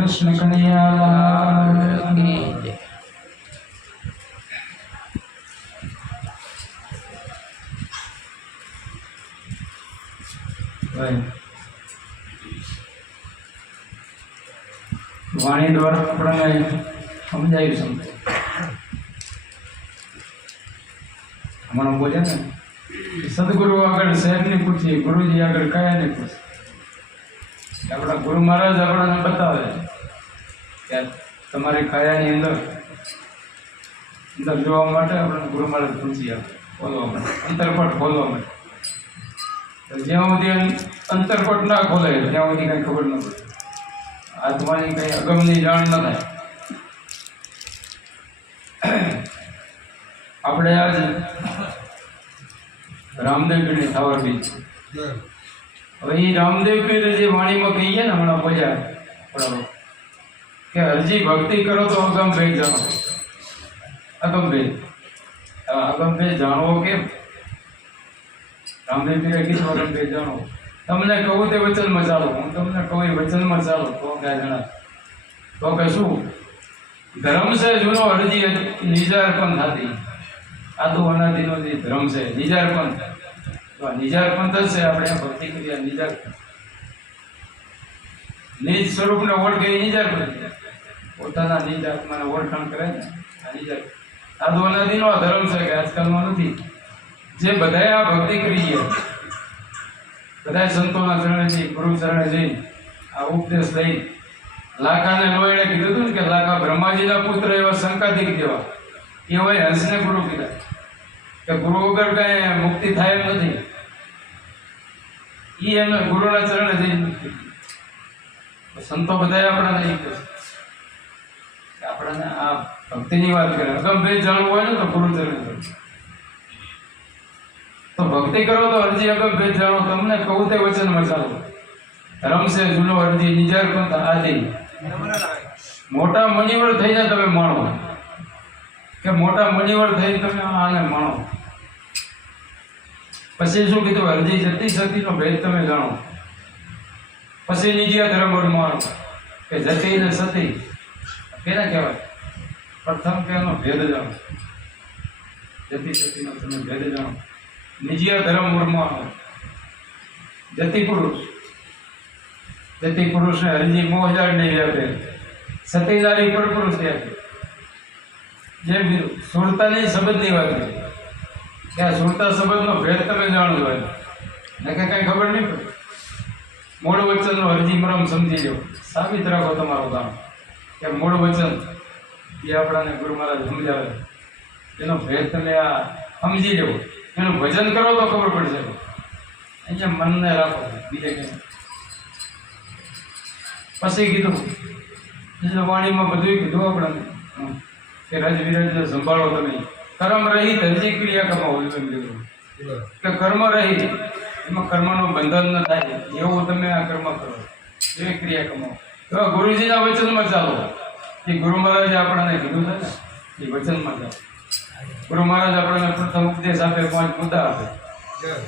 કૃષ્ણ કનૈયા કી જય. વાણી દ્વારા આપણને સમજાયું છે. હમણાં બોલે ને સદગુરુ આગળ સાહેબને પૂછીએ, ગુરુજી આગળ કયા ને પૂછે. આપણા ગુરુ મહારાજ આપણને બતાવે કે તમારી કાયાની અંદર જોવા માટે આપણે ગુરુ મહારાજ પૂછીએ, ખોલવા માટે, અંતરપટ ખોલવા માટે. જ્યાં સુધી અંતરપટ ના ખોલે ત્યાં સુધી કંઈ ખબર ન પડે, આત્માની કંઈ અગમની જાણ ન થાય. આપણે આજ રામદેવ પીરની થાવર બીજ. હવે એ રામદેવ પીર જે વાણીમાં કહીએ ને હમણાં બોલ્યા બરાબર કે હરજી ભક્તિ કરો તો અગમ ભેદ જાણો. અગમ ભેદ જાણવો કેમ? રામદેવ પીરે કીધું અગમ ભેદ જાણો. તમને કહું તે વચનમાં ચાલો, હું તમને કહું એ વચનમાં ચાલો તો ક્યાં જણા તો કે શું ધર્મ છે જૂનો હરજી નિજારપણ થતી. આદુ અનાદિનો જે ધર્મ છે નિજારપણ, નિજારપણ થશે. આપણે ભક્તિ ક્રિયા નિજાર નિજ સ્વરૂપને ઓળખે એ નિજારપણ, પોતાના નિજ આત્માને ઓળખાણ કરે ને આ નિજાર. આદુ અનાદિનો ધર્મ છે કે આજકાલનો નથી. જે બધાએ આ ભક્તિ કરી છે, બધા સંતોના ચરણે જઈ, ગુરુ ચરણે જઈ આ ઉપદેશ લઈ, લાખાને લોહીને કીધું હતું ને કે લાખા બ્રહ્માજીના પુત્ર એવા શંકાદિક જેવા એવા હંસને ગુરુ કીધા કે ગુરુ વગર કઈ મુક્તિ થાય એમ નથી. એ એમને ગુરુના ચરણે જઈ સંતો બધા આપણને એ કહે કે આપણને આ ભક્તિની વાત કરે. અગમ ભેદ જાણવું હોય ને તો ગુરુ ચરણે તો ભક્તિ કરો તો હરજી અગમ ભેદ જાણો. તમને કહું તે વચનમાં ચાલો. ધર્મ છે જૂનો હરજી નિજાર પણ આદિ. મોટા મનીવર થઈને તમે માણો કે મોટા મનીવર થઈ તમે આને માણો. પછી શું કીધું? હરજી જતી સતીનો ભેદ તમે જાણો. પછી નિજિયા ધર્મ માણો કે જતી ને સતી કેને કહેવાય? પ્રથમ કે એનો ભેદ જાણો. જતી સતીનો તમે ભેદ જાણો. નિજિયા ધર્મ માણો. જતી પુરુષને હરજી મોહજાર નહીં આપે, સતી નારી પર પુરુષ આપે. જેમ સુરતાની સંબંધની વાત કરી કે આ સુરતા સંબંધનો ભેદ તમે જાણો હોય ને કે કઈ ખબર નહીં પડે. મૂળ વચનનો હરજી મરમ સમજી લો, સાબિત રાખો તમારું કામ કે મૂળ વચન એ આપણાને ગુરુ મહારાજ સમજાવે. એનો ભેદ તમે આ સમજી લો, એનું ભજન કરો તો ખબર પડશે. અહીંયા મનને રાખો, બીજે કંઈ. પછી કીધું એટલે વાણીમાં બધું કીધું આપણને કે રજ વિરજને સંભાળો તમે. કર્મ રહિત હરજી ક્રિયા કમાવો. કે કર્મ રહિત એમાં કર્મનું બંધન ન થાય એવું તમે આ કર્મ કરો, એવી ક્રિયા કમાવો. એવા ગુરુજીના વચનમાં ચાલો. એ ગુરુ મહારાજે આપણને કીધું છે ને એ વચનમાં ચાલો. ગુરુ મહારાજ આપણને પ્રથમ ઉપદેશ આપે, 5 મુદ્દા આપે.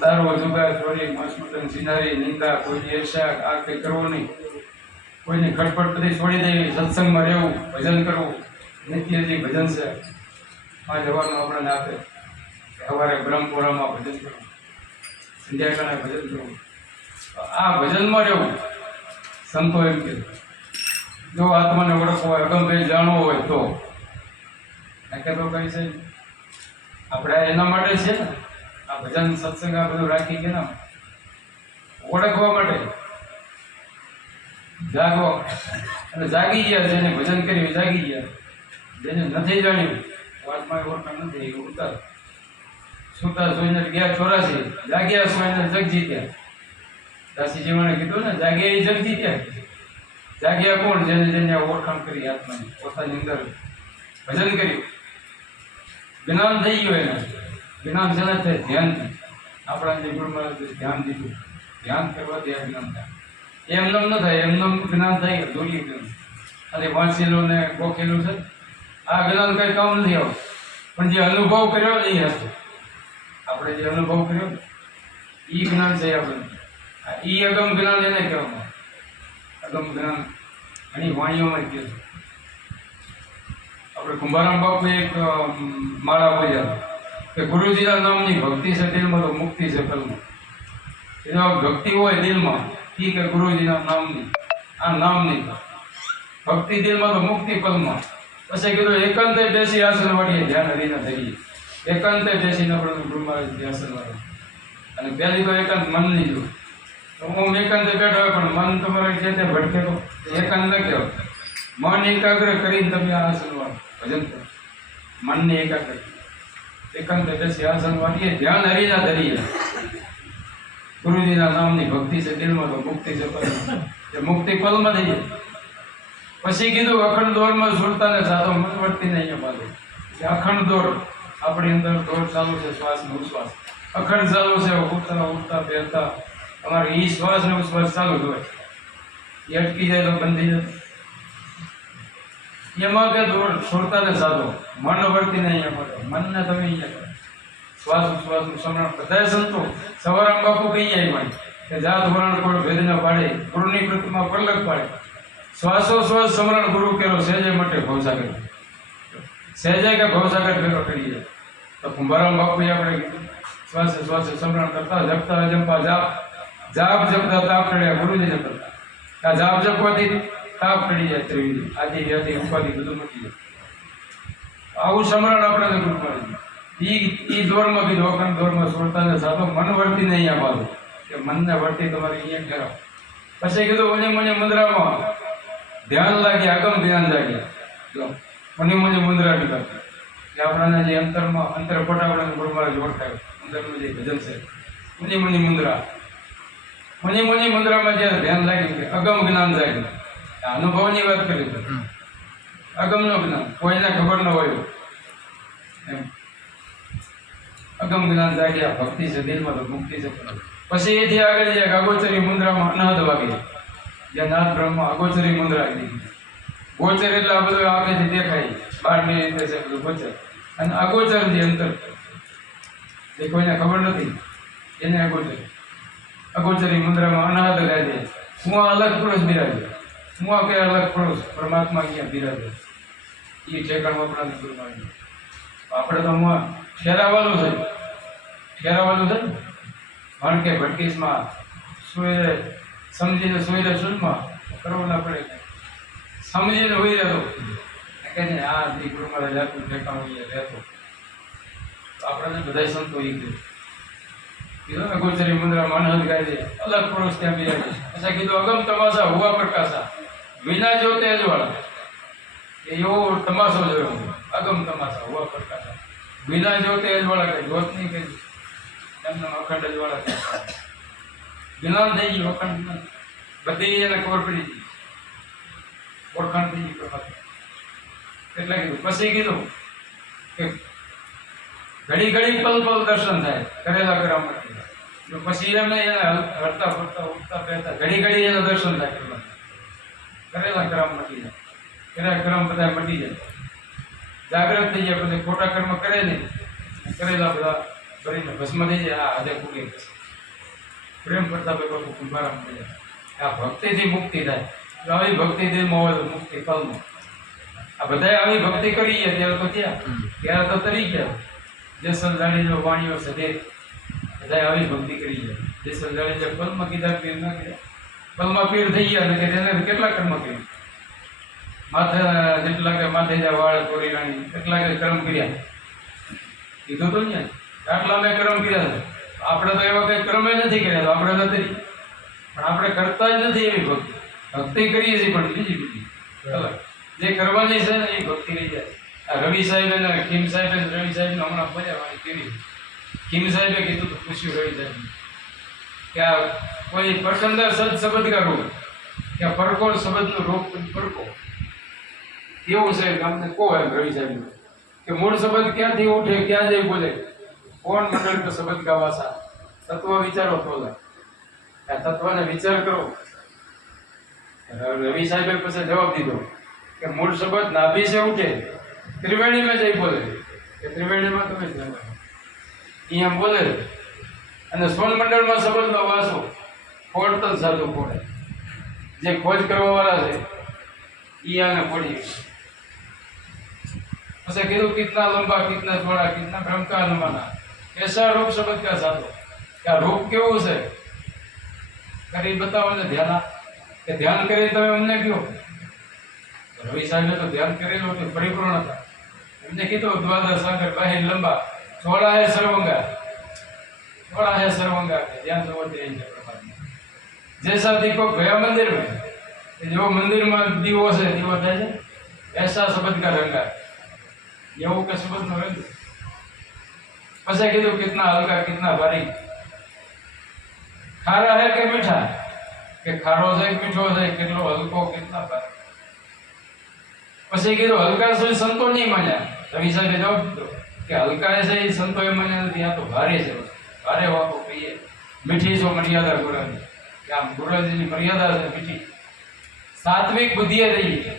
દારૂ, જુગાર, ચોરી, માંસ-મટન, સિનારી, નિંદા, કોઈની ઈર્ષા આ કંઈ કરવું નહીં. કોઈની ખટપટ બધી છોડી દેવી, સત્સંગમાં રહેવું, ભજન કરવું. નિત્યજી ભજન છે 5 જવાનું આપણને આપે. સવારે બ્રહ્મપુરામાં ભજન કરવું, સંધ્યાકાળે ભજન કરવું. આ ભજનમાં રહેવું. સંતો એમ કે જો આત્માને ઓળખવો હોય, અગમ ભેદ જાણવો હોય તો કે તો કઈ છે આપણે એના માટે છે ને આ ભજન સત્સંગ આ બધું રાખી કે ના ઓળખવા માટે. જાગો અને જાગી ગયા, જેને ભજન કર્યું જાગી ગયા. જેને નથી જાણ્યું વાતમાં ઓળખાણ નથી એવું ઉતાર. સુતા જોઈને ગયા 84, જાગ્યા સોઈને જગ જીત્યા. દાસી જીવણે કીધું ને જાગ્યા એ જગ જીત્યા. જાગ્યા કોણ? જેને જેને ઓળખાણ કરી આત્માની, પોતાની અંદર ભજન કર્યું, જ્ઞાન થઈ ગયું. એને જ્ઞાન છે ને તે ધ્યાનથી. આપણા જે ગુરુ મહારાજ ધ્યાન દીધું, ધ્યાન કરવાથી આ જ્ઞાન થાય. એમનેમ ન થાય, એમનેમ જ્ઞાન થાય કે દોરી જ્ઞાન. અને વાંચેલું ને ગોખેલું છે આ જ્ઞાન કઈ કામ નથી આવતું. પણ જે અનુભવ કર્યો ને એ હશે. આપણે જે અનુભવ કર્યો એ જ્ઞાન છે આપણને. એ અગમ જ્ઞાન એને કહેવામાં. અગમ જ્ઞાન ઘણી વાણીઓમાં કહે છે. આપણે કુંભારામ બાપુ એક માળા બોલ્યા કે ગુરુજીના નામની ભક્તિ છે દિલમાં તો મુક્તિ છે પલમાં. એનો ભક્તિ હોય દિલમાં એ કે ગુરુજીના નામની આ નામની ભક્તિ દિલમાં તો મુક્તિ પલમાં. પછી કીધું એકાંતે બેસી આસન વાળીએ ધ્યાન હરીને ધરીએ. એકાંતે બેસીને પણ ગુરુ મહારાજ આસન વાળે. અને પહેલી તો એકાંત મન લીધું. તો હું એકાંતે બેઠો હોય પણ મન તમારે છે તે ભટકે તો એકાંત ન કહેવાય. મન એકાગ્ર કરીને તમે આ આસન વાળો ભજન કરો. મનને એકાગ્ર એકાંતે બેસી આસન વાળીએ ધ્યાન હરીને ધરીએ. ગુરુજીના નામની ભક્તિ છે દિલમાં તો મુક્તિ છે પલમાં. એ મુક્તિ પલમાં થઈ જાય. પછી કીધું અખંડ દોરમાં સુરતાને સાધો મનવર્તી ને અહીંયા બાંધે. અખંડ દોર આપણી અંદર દોર ચાલુ છે શ્વાસ ને ઉશ્વાસ અખંડ ચાલુ છે. ઉઠતા ઉઠતા પહેરતા અમારે ઈ શ્વાસ ને ઉશ્વાસ ચાલુ જ હોય. એ અટકી જાય તો બંધ થઈ જાય. એમાં કે દોર સુરતાને સાધો મન વર્તીને અહીંયા બાંધે. મનને તમે અહીંયા કરો. શ્વાસ ઉશ્વાસનું સમરણ બધા સંતો સવારામ બાપુ કહી આવ્યા કે જાત વરણ કોઈ ભેદ ન પાડે ગુરુની પ્રતિમા પલક પાડે. શ્વાસોશ્વાસ સમરણ ગુરુ કેરો સહેજે માટે ભવસાગર સહેજે કે ભવસાગર ભેગો કરી જાય. તો કુંભારામ બાપુએ આપણે કીધું શ્વાસે શ્વાસે સમરણ કરતા જપતા અજંપા જાપ જપતા તાપ ચડ્યા ગુરુજીને કરતા. આ જાપ જપવાથી તાપ ચડી જાય. ત્રિવિધ આદિ વ્યાધિ ઉપાધિ બધું મટી જાય. આવું સમરણ આપણે ગુરુ મહારાજ ઈ દોરમાં કીધું અખંડ દોરમાં સુરતાને સાધો મન વર્તીને અહીંયા બાંધો કે મનને વર્તી તમારે અહીંયા ફેરવો. પછી કીધું મને મુદ્રામાં ધ્યાન લાગી આગમ ધ્યાન જાગ્યા. જો મને મુદ્રા કીધા કે આપણાના જે અંતરમાં અંતરપટ આપણે ગુરુ મહારાજ ઓળખાય અંદરનું જે ભજન છે મને મુદ્રા મુદ્રામાં જ્યારે ધ્યાન લાગ્યું કે અગમ જ્ઞાન જાગ્યું. અનુભવની વાત કરી છે. અગમનું જ્ઞાન કોઈને ખબર ન હોય એમ અગમ જ્ઞાન જાગ્યા. ભક્તિ છે દિલમાં તો મુક્તિ છે. પછી એથી આગળ જાય અગોચરી મુદ્રામાં અનાહત વાગે જ્યાં નાથ બ્રહ્મ અગોચરી મુદ્રા કીધી. ગોચર એટલે આ બધું આગળથી દેખાય બહારની રીતે છે બધું ગોચર. અને અગોચર જે અંતર જે કોઈને ખબર નથી એને અગોચરી મુદ્રામાં અનાહત ગાય. હું અલગ પુરુષ બિરાજે. હું કે અલગ પુરુષ પરમાત્મા અહીંયા બિરાજે. એ ઠેકાણ આપણા ગુરુ મહારાજ. આપણે તો હું ઠેરાવાનું છે કારણ કે ભટકીસમાં સુઈ સમજીને સુઈ સુનમાં કરવું ના પડે. સમજીને હોઈ રહેતો કે આ ગુરુ મહારાજ આટલું ઠેકાણ રહેતો. આપણને બધા સંતો એ કીધું અગોચરી મુદ્રામાં અનહદ ગાય છે અલગ પુરુષ ત્યાં બિરાજે. પછી કીધું અગમ તમાશા હુવા પ્રકાશા વિના જોતે અજવાળા. એવો તમાશો જોયો અગમ તમાશા હુવા પ્રકાશા વિના જોતે અજવાળા. કઈ જોત નહીં કઈ એમને અખંડ અજવાળા જ્ઞાન થઈ ગયું. અખંડ બધી એને ખબર પડી ગઈ ઓળખાણ થઈ ગઈ. એટલે કીધું પછી કીધું કે ઘડી ઘડી પલ પલ દર્શન થાય કરેલા કરામાં. પછી એમને હરતા ફરતા ઉઠતા પહેરતા ઘડી ઘડી એના દર્શન થાય કરેલા કરમ મટી જાય. કરેલા કરમ બધા મટી જાય. જાગ્રત થઈ જાય. પછી ખોટા કર્મ કરે નહીં કરેલા બધા કરીને ભસ્મ થઈ જાય. આ હદે કુટી પ્રેમ કરતા બાપુ કુંભારામ થઈ જાય. આ ભક્તિથી મુક્તિ થાય. આવી ભક્તિ દિલમાં હોય તો મુક્તિ પલમાં. આ બધાએ આવી ભક્તિ કરી છે ત્યારે તો ત્યારે તો તરી ગયા. જેસલ જાડેજો વાણીઓ સદે બધાએ આવી ભક્તિ કરી છે. જેસલ જાડેજો પલમાં કીધા પીર ના કર્યા પલમાં પીર થઈ ગયા ને કે તેને કેટલા કર્મ કર્યા. માથે જેટલા કે માથે જા વાળ તોડી રાણી એટલા કે કર્મ કર્યા કીધું તો ને આટલા મેં કર્મ કર્યા છે. આપણે તો એવા કંઈ કર્મ નથી કર્યા તો આપણે નથી પણ આપણે કરતા જ નથી એવી ભક્તિ. ભક્તિ કરીએ છીએ પણ બીજી જે કરવાની છે ને એ ભક્તિ રહી જાય. આ રવિ સાહેબ ને ખીમ સાહેબ રવિ સાહેબ ને હમણાં મજાવાની કેવી ખીમ સાહેબે કીધું તો પૂછ્યું રવિ સાહેબ કે આ કોઈ પરકંદર સદ શબ્દ કાઢવું કે આ પરકો શબ્દનો રોગ પરકો એવું છે અમને કહો એમ રવિ સાહેબ કે મૂળ શબ્દ ક્યાંથી ઉઠે ક્યાં જઈ બોલે કોણ મંડળ તો શબ્દ કા વાસા તત્વ વિચારો થોડા આ તત્વને વિચાર કરો. રવિ સાહેબે પછી જવાબ દીધો કે મૂળ શબ્દ નાભી से उठे त्रिवेणी में જઈ બોલે કે ત્રિવેણીમાં તમે અહીંયા બોલે અને સોન મંડળમાં શબ્દનો વાસો ખોડતન સાધુ ખોડે. જે ખોજ કરવા વાળા છે ઈ આને પડી પછી કીધું કિતના લંબા કિતના ચોડા કિતના ભ્રમ કા લંબાના ऐसा रूप शब्द का साधो क्या रूप કેવું છે કરી બતાવો ને ધ્યાન કે ધ્યાન કરી તમે અમને કયો રવિ સાહેબે તો ધ્યાન કરેલું હતું પરિપૂર્ણ હતા એમને કીધું દ્વાદશ સાગર બાહી લંબા ચોડા હે સર્વંગા કે ધ્યાન જોવો તે जैसा दीपक गया मंदिर में जो मंदिर में दीवो से दीवो થાય છે ऐसा शब्द का रंगा એવું કે શબ્દ નો રંગ પછી કીધું कितना हल्का कितना भारी खारा है कि मीठा કે ખારો છે કે મીઠો છે કેટલો હલકો કેટલા ભારે પછી કીધું હલકા છે સંતો નહીં માન્યા રવિ સાહેબે જવાબ દીધો કે હલકા છે એ સંતોએ માન્યા નથી આ તો ભારે છે ભારે વાતો કહીએ મીઠી છો મર્યાદા ગુરુની કે આમ ગુરુજીની મર્યાદા છે મીઠી સાત્વિક બુદ્ધિએ રહી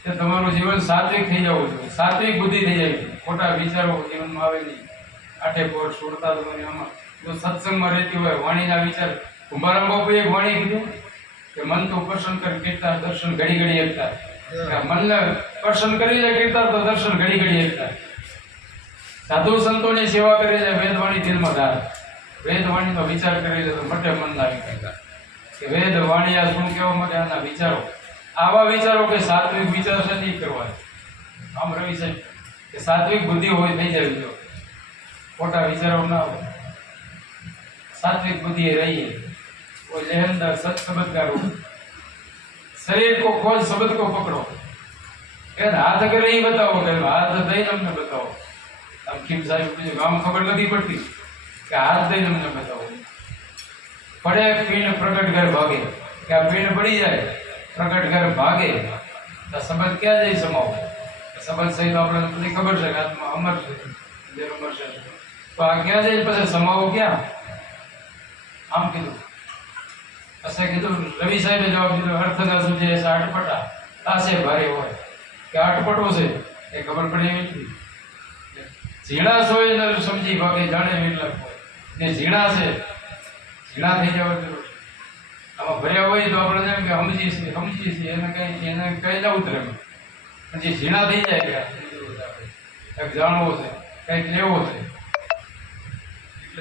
કે તમારું જીવન સાત્વિક થઈ જવું જોઈએ સાત્વિક બુદ્ધિ થઈ જાય ખોટા વિચારો જીવનમાં આવે નહીં આઠે પોર છોડતા તમારી આમાં જો સત્સંગમાં રહેતી હોય વાણીના વિચાર કુંભારામ બાપુએ એક વાણી કીધું કે મન તો પ્રસન્ન કરી કીર્તા દર્શન ઘડી ઘડી એકતા મનને પ્રસન્ન કરી જાય કીર્તા તો દર્શન ઘડી ઘડી એકતા સાધુ સંતોની સેવા કરે છે વેદવાણી દિલમાં ધાર વેદવાણીનો વિચાર કરી લે તો મટે મન લાવી કહેતા કે વેદ વાણી આ શું કહેવા માટે આના વિચારો આવા વિચારો કે સાત્વિક વિચાર છે નહીં કરવા આમ રવિ સાહેબ કે સાત્વિક બુદ્ધિ હોય થઈ જાય જો ખોટા વિચારો ના હોય सात्विक बुद्धि रहिए वो लेहंदर सत शब्द का रूप शरीर को खोल शब्द को पकड़ो कहते हाथ अगर नहीं बताओ हाथ दई हमने बताओ अब किम साहिब मुझे गाँव खबर नहीं पड़ती कि हाथ दई हमने बताओ पड़े पीण प्रकट घर भागे क्या पीण पड़ी जाए प्रकट घर भागे तो शब्द क्या जाए समाओ शब्द सही तो अपने बધી ખબર છે કે આત્મા અમર છે જે અમર છે તો આ ક્યાં જાય પછી સમાવો ક્યાં આમ કીધું પછી કીધું રવિ સાહેબે જવાબ દીધો અર્થના સૂચે અટપટા તાસે ભારે હોય કે અટપટો છે એ ખબર પડે એવી નથી ઝીણા સોય ને સમજી ભાગે જાણે વિરલક હોય જે ઝીણા છે ઝીણા થઈ જવા જરૂર આમાં ભર્યા હોય તો આપણે જેમ કે સમજી છીએ એને કઈ ના ઉતરે પણ જે ઝીણા થઈ જાય કંઈક જાણવો છે કંઈક લેવો છે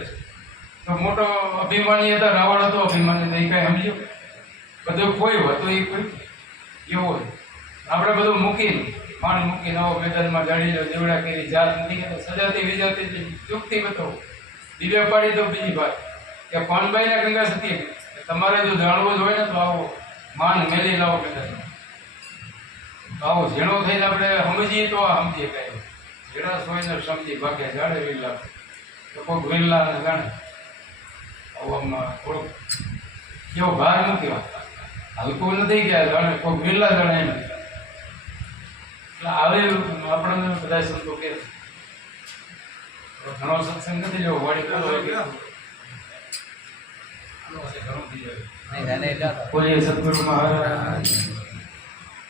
એટલે તો મોટો અભિમાની હતા રાવણ હતો અભિમાની નહીં કઈ સમજ્યો બધું કોઈ હતો એ કોઈ એવો હોય આપણે બધું મૂકીને માન મૂકીને આવો મેદાનમાં જાણી લો દેવડા કરી જાત નથી સજાતી વિજાતી ચૂકતી બતાવો દિવ્ય પાડી દો બીજી વાત કે પાનભાઈના ગંગા સતી તમારે જો જાણવું જ હોય ને તો આવો માન મેલી લાવો મેદાનમાં તો આવો ઝીણો થઈને આપણે સમજીએ તો આ સમજીએ કઈ ઝીણા સોયને સમજી ભાગે જાણે વિરલા તો કોઈ વિરલા ને જાણે આવામાં થોડોક કેવો ભાર મૂક્યો હલકું નથી ગયા જાણે કોઈ વિરલા જાણે એમ એટલે આવે આપણને બધા સંતો કે ઘણો સત્સંગ નથી લેવો વાડી બોલીએ સદગુરુ મહારાજ